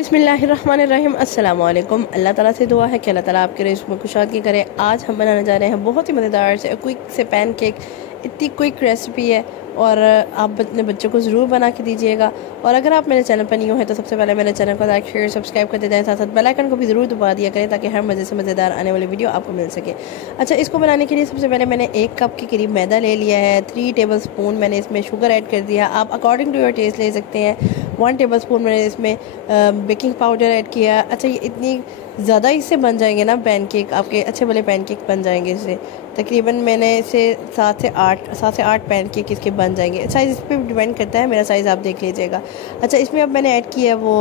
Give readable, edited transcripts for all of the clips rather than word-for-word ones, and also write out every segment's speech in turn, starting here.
बिस्मिल्लाहिर्रहमानिर्रहीम अस्सलाम वालेकुम। अल्लाह ताला से दुआ है कि अल्लाह ताला आपके रिज़्क़ में कुशादगी करे। आज हम बनाने जा रहे हैं बहुत ही मज़ेदार से क्विक से पैनकेक। इतनी क्विक रेसिपी है और आप अपने बच्चों को ज़रूर बना के दीजिएगा। और अगर आप मेरे चैनल पर न्यू हैं तो सबसे पहले मेरे चैनल को लाइक शेयर सब्सक्राइब कर दें, साथ साथ बेल आइकन को भी ज़रूर दबा दिया करें ताकि हर मज़े से मज़ेदार आने वाली वीडियो आपको मिल सके। अच्छा, इसको बनाने के लिए सबसे पहले मैंने 1 कप के करीब मैदा ले लिया है। 3 टेबल स्पून मैंने इसमें शुगर ऐड कर दिया। आप अकॉर्डिंग टू योर टेस्ट ले सकते हैं। 1 टेबल स्पून मैंने इसमें बेकिंग पाउडर ऐड किया। अच्छा, ये इतनी ज़्यादा इससे बन जाएंगे ना पैनकेक, आपके अच्छे भले पैनकेक बन जाएंगे इससे। तकरीबन मैंने इसे 7 से 8 पैनकेक इसके बन जाएंगे। साइज़ इस पर डिपेंड करता है, मेरा साइज़ आप देख लीजिएगा। अच्छा, इसमें अब मैंने ऐड किया है वो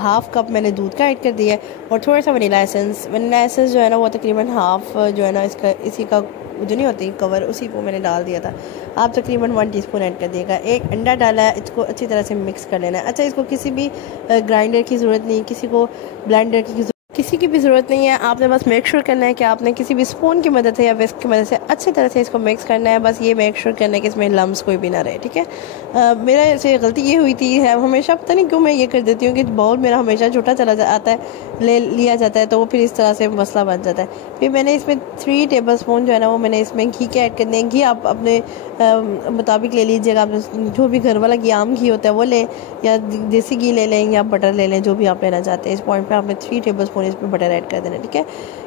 हाफ़ कप मैंने दूध का ऐड कर दिया है और थोड़ा सा वनीला एसेंस जो है ना वो तकरीबन हाफ़ जो है ना इसका इसी का जो नहीं होती कवर, उसी को मैंने डाल दिया था। आप तकरीबन 1 टीस्पून ऐड कर दिएगा। 1 अंडा डाला है, इसको अच्छी तरह से मिक्स कर लेना है। अच्छा, इसको किसी भी ग्राइंडर की ज़रूरत नहीं, किसी को ब्लेंडर की किसी की भी ज़रूरत नहीं है। आपने बस मेक श्योर करना है कि आपने किसी भी स्पून की मदद से या विस्क की मदद से अच्छी तरह से इसको मिक्स करना है। बस ये मेक श्योर करना है कि इसमें लम्स कोई भी ना रहे, ठीक है। मेरा से गलती ये हुई थी है, हमेशा पता नहीं क्यों मैं ये कर देती हूँ कि बाउल मेरा हमेशा छोटा आता है, ले लिया जाता है, तो वो फिर इस तरह से मसला बन जाता है। फिर मैंने इसमें 3 टेबल स्पून जो है ना वो मैंने इसमें घी के ऐड करने हैं। घी आप अपने मुताबिक ले लीजिएगा। आप जो भी घर वाला घी, आम घी होता है वो लें या देसी घी ले लें या बटर ले लें, जो भी आप लेना चाहते हैं। इस पॉइंट पे आपने 3 टेबल स्पून इसमें बटर ऐड कर देना, ठीक है।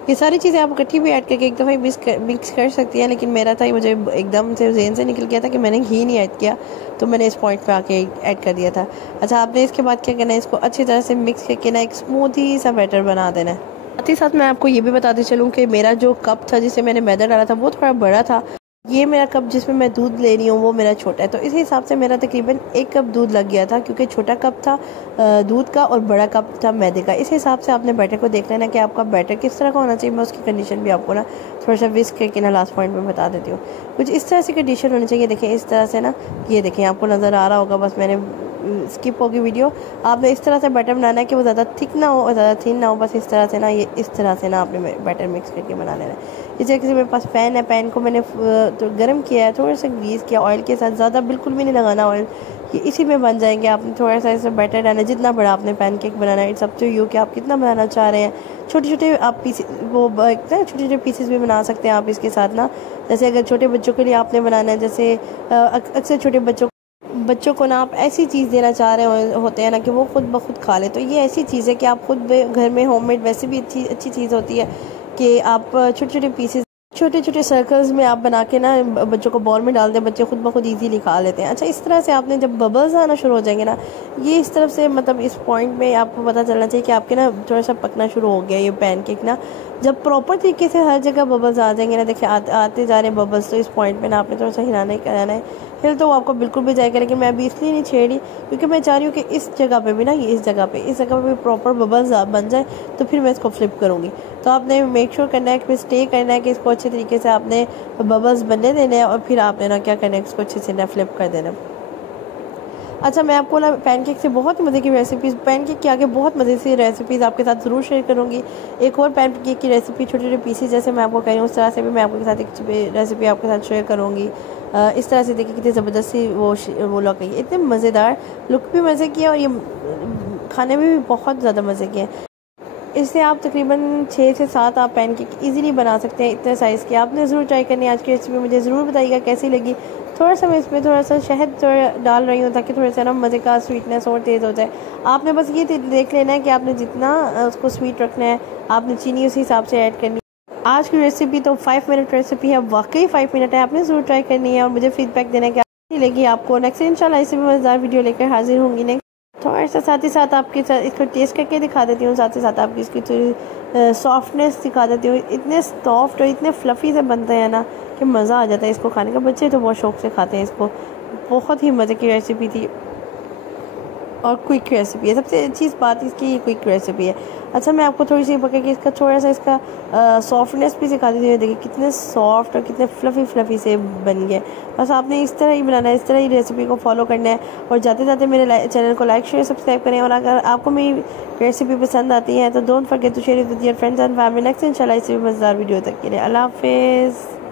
ये सारी चीज़ें आप इकट्ठी भी ऐड करके एक दफ़ा मिक्स कर सकती हैं, लेकिन मेरा था मुझे एकदम से जहन से निकल गया था कि मैंने घी नहीं ऐड किया, तो मैंने इस पॉइंट पे आके ऐड कर दिया था। अच्छा, आपने इसके बाद क्या करना है, इसको अच्छी तरह से मिक्स करके ना एक स्मूथी सा बैटर बना देना है। साथ ही साथ मैं आपको ये भी बताते चलूँ कि मेरा जो कप था जिसे मैंने मैदा डाला था वो थोड़ा बड़ा था। ये मेरा कप जिसमें मैं दूध ले रही हूँ वो मेरा छोटा है, तो इस हिसाब से मेरा तकरीबन 1 कप दूध लग गया था, क्योंकि छोटा कप था दूध का और बड़ा कप था मैदे का। इस हिसाब से आपने बैटर को देख लेना कि आपका बैटर किस तरह का होना चाहिए। मैं उसकी कंडीशन भी आपको ना थोड़ा सा विस्क करके ना लास्ट पॉइंट में बता देती हूँ। कुछ इस तरह से कंडीशन होनी चाहिए। देखें इस तरह से ना, ये देखें आपको नज़र आ रहा होगा, बस मैंने स्किप होगी वीडियो। आपने इस तरह से बैटर बनाना है कि वो ज़्यादा थिक ना हो और ज़्यादा थिन ना हो। बस इस तरह से ना, ये इस तरह से ना आपने बैटर मिक्स करके बना लेना है। जैसे कि मेरे पास पैन है, पैन को मैंने तो गर्म किया है, थोड़ा सा ग्रीस किया ऑयल के साथ। ज़्यादा बिल्कुल भी नहीं लगाना ऑयल, ये इसी में बन जाएंगे। आपने थोड़ा सा इसमें बैटर डालना है, जितना बड़ा आपने पैनकेक बनाना है। इट्स अप टू यू कि आप कितना बनाना चाह रहे हैं। छोटे छोटे आप पीस वो छोटे छोटे पीसेस भी बना सकते हैं आप इसके साथ ना। जैसे अगर छोटे बच्चों के लिए आपने बनाना है, जैसे अक्सर छोटे बच्चों को ना आप ऐसी चीज़ देना चाह रहे होते हैं ना कि वो खुद ब खुद खा ले, तो ये ऐसी चीज़ है कि आप खुद घर में होममेड वैसे भी अच्छी चीज़ होती है कि आप छोटे छोटे पीसेस, छोटे छोटे सर्कल्स में आप बना के ना बच्चों को बॉल में डाल दें, बच्चे खुद ब खुद ईजीली खा लेते हैं। अच्छा, इस तरह से आपने जब बबल्स आना शुरू हो जाएंगे ना, ये इस तरफ से मतलब इस पॉइंट में आपको पता चलना चाहिए कि आपके ना थोड़ा सा पकना शुरू हो गया ये पैनकेक ना। जब प्रॉपर तरीके से हर जगह बबल्स आ जाएंगे ना, देखिए आते जा रहे हैं बबल्स, तो इस पॉइंट पे ना आपने थोड़ा सा हिलाना ही कराना है। हिल तो वो आपको बिल्कुल भी जाएगा, लेकिन मैं अभी इसलिए नहीं छेड़ रही क्योंकि मैं चाह रही हूँ कि इस जगह पे भी ना, ये इस जगह पे भी प्रॉपर बबल्स बन जाए, तो फिर मैं इसको फ्लिप करूँगी। तो आपने मेक श्योर करना है कि स्टे करना है कि इसको अच्छे तरीके से आपने बबल्स बनने देने हैं और फिर आपने ना क्या करना है, इसको अच्छे से ना फ्लिप कर देना। अच्छा, मैं आपको ना पैनकेक से बहुत ही मज़े की रेसिपीज़, पैनकेक के आगे बहुत मज़े से रेसिपीज़ आपके साथ ज़रूर शेयर करूँगी। एक और पैनकेक की रेसिपी छोटे छोटे पीसेस जैसे मैं आपको कह रही हूँ उस तरह से भी मैं आपके साथ एक रेसिपी आपके साथ शेयर करूँगी। इस तरह से देखिए कितनी ज़बरदस्ती वो लग गई, इतने मज़ेदार, लुक भी मज़े की है और ये खाने में भी बहुत ज़्यादा मज़े के हैं। इससे आप तकरीबन 6 से 7 आप पैनकेक इजीली बना सकते हैं इतने साइज़ के। आपने ज़रूर ट्राई करनी है आज की रेसिपी, मुझे ज़रूर बताइएगा कैसी लगी। थोड़ा सा मैं इसमें थोड़ा सा शहद डाल रही हूँ ताकि थोड़ा सा ना मज़े का स्वीटनेस और तेज़ हो जाए। आपने बस ये देख लेना है कि आपने जितना उसको स्वीट रखना है, आपने चीनी उसी हिसाब से ऐड करनी है। आज की रेसिपी तो 5 मिनट रेसिपी है, वाकई 5 मिनट है, आपने ज़रूर ट्राई करनी है और मुझे फीडबैक देना है कि कैसी लगी आपको। नेक्स्ट इंशाल्लाह इसी में मज़ेदार वीडियो लेकर हाजिर होंगी। नेक्स्ट थोड़ा सा साथ ही साथ आपके साथ इसको टेस्ट करके दिखा देती हूँ, साथ ही साथ आपकी इसकी थोड़ी सॉफ्टनेस दिखा देती हूँ। इतने सॉफ्ट और इतने फ्लफ़ी से बनते हैं ना कि मज़ा आ जाता है इसको खाने का। बच्चे तो बहुत शौक़ से खाते हैं इसको। बहुत ही मज़े की रेसिपी थी और क्विक रेसिपी है। सबसे अच्छी बात इसकी ये क्विक रेसिपी है। अच्छा, मैं आपको थोड़ी सी पकड़ के इसका थोड़ा सा इसका सॉफ्टनेस भी सिखा देती हूँ। देखिए कितने सॉफ्ट और कितने फ्लफ़ी से बन गए। बस आपने इस तरह ही बनाना है, इस तरह ही रेसिपी को फॉलो करना है। और जाते जाते मेरे चैनल को लाइक शेयर सब्सक्राइब करें। और अगर आपको मेरी रेसिपी पसंद आती है तो don't forget to share with your friends and family. Next इंशाल्लाह इसी मज़ेदार वीडियो तक के लिए अल्लाह हाफ़िज़।